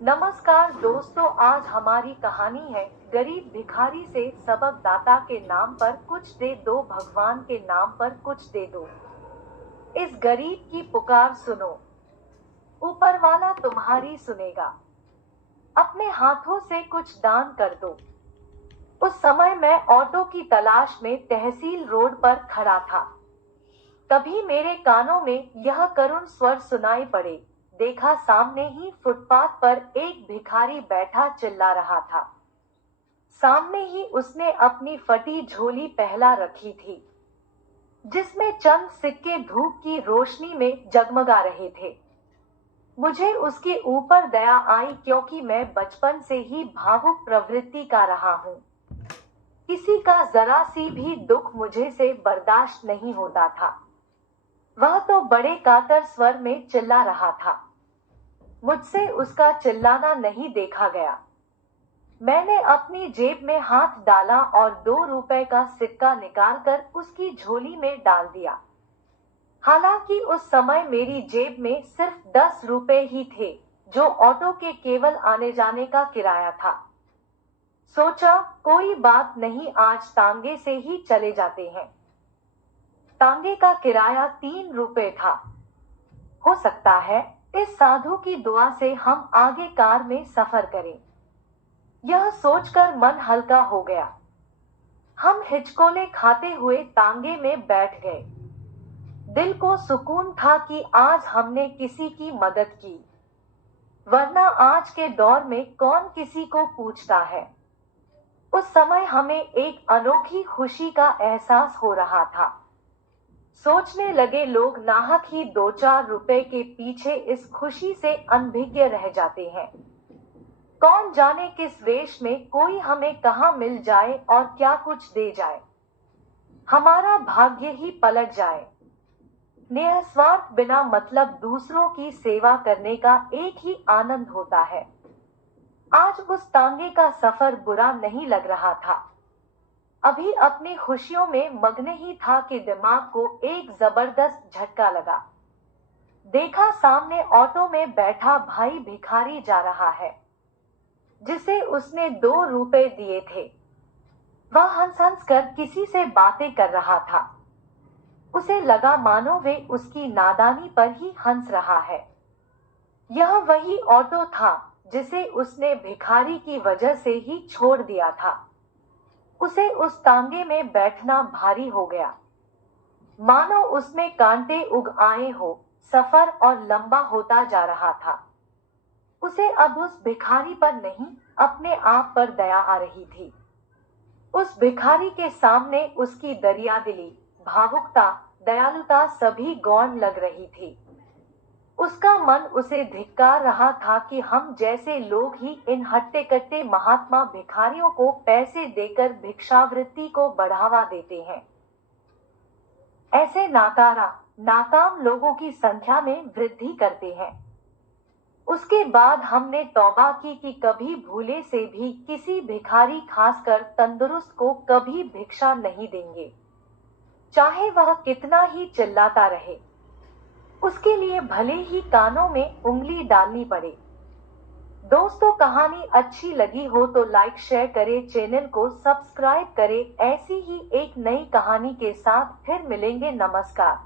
नमस्कार दोस्तों, आज हमारी कहानी है गरीब भिखारी से सबक। दाता के नाम पर कुछ दे दो, भगवान के नाम पर कुछ दे दो। इस गरीब की पुकार सुनो, ऊपर वाला तुम्हारी सुनेगा। अपने हाथों से कुछ दान कर दो। उस समय मैं ऑटो की तलाश में तहसील रोड पर खड़ा था। तभी मेरे कानों में यह करुण स्वर सुनाई पड़े। देखा, सामने ही फुटपाथ पर एक भिखारी बैठा चिल्ला रहा था। सामने ही उसने अपनी फटी झोली पहला रखी थी, जिसमें चंद सिक्के धूप की रोशनी में जगमगा रहे थे। मुझे उसके ऊपर दया आई, क्योंकि मैं बचपन से ही भावुक प्रवृत्ति का रहा हूँ। किसी का जरा सी भी दुख मुझे से बर्दाश्त नहीं होता था। वह तो बड़े कातर स्वर में चिल्ला रहा था। मुझसे उसका चिल्लाना नहीं देखा गया। मैंने अपनी जेब में हाथ डाला और 2 रुपए का सिक्का निकालकर उसकी झोली में डाल दिया। हालांकि उस समय मेरी जेब में सिर्फ 10 रुपए ही थे, जो ऑटो के केवल आने जाने का किराया था। सोचा, कोई बात नहीं, आज तांगे से ही चले जाते हैं। तांगे का किराया 3 रुपए था। हो सकता है इस साधु की दुआ से हम आगे कार में सफर करें। यह सोचकर मन हल्का हो गया। हम हिचकोले खाते हुए तांगे में बैठ गए। दिल को सुकून था कि आज हमने किसी की मदद की, वरना आज के दौर में कौन किसी को पूछता है। उस समय हमें एक अनोखी खुशी का एहसास हो रहा था। सोचने लगे, लोग नाहक ही 2-4 रुपए के पीछे इस खुशी से अनभिज्ञ रह जाते हैं। कौन जाने किस वेश में कोई हमें कहाँ मिल जाए और क्या कुछ दे जाए। हमारा भाग्य ही पलट जाए। निस्वार्थ बिना मतलब दूसरों की सेवा करने का एक ही आनंद होता है। आज उस तांगे का सफर बुरा नहीं लग रहा था। अभी अपनी खुशियों में मग्न ही था कि दिमाग को एक जबरदस्त झटका लगा। देखा, सामने ऑटो में बैठा भाई भिखारी जा रहा है, जिसे उसने 2 रुपए दिए थे। वह हंस हंस कर किसी से बातें कर रहा था। उसे लगा मानो वे उसकी नादानी पर ही हंस रहा है। यह वही ऑटो था जिसे उसने भिखारी की वजह से ही छोड़ दिया था। उसे उस तांगे में बैठना भारी हो गया, मानो उसमें कांटे उग आए हो। सफर और लंबा होता जा रहा था। उसे अब उस भिखारी पर नहीं, अपने आप पर दया आ रही थी। उस भिखारी के सामने उसकी दरियादिली, भावुकता, दयालुता सभी गौण लग रही थी। उसका मन उसे धिक्कार रहा था कि हम जैसे लोग ही इन हट्टे कट्टे महात्मा भिखारियों को पैसे देकर भिक्षावृत्ति को बढ़ावा देते हैं। ऐसे नाकाम लोगों की संख्या में वृद्धि करते हैं। उसके बाद हमने तौबा की कि कभी भूले से भी किसी भिखारी, खासकर तंदुरुस्त को, कभी भिक्षा नहीं देंगे, चाहे वह कितना ही चिल्लाता रहे। उसके लिए भले ही कानों में उंगली डालनी पड़े। दोस्तों, कहानी अच्छी लगी हो तो लाइक शेयर करें, चैनल को सब्सक्राइब करें। ऐसी ही एक नई कहानी के साथ फिर मिलेंगे। नमस्कार।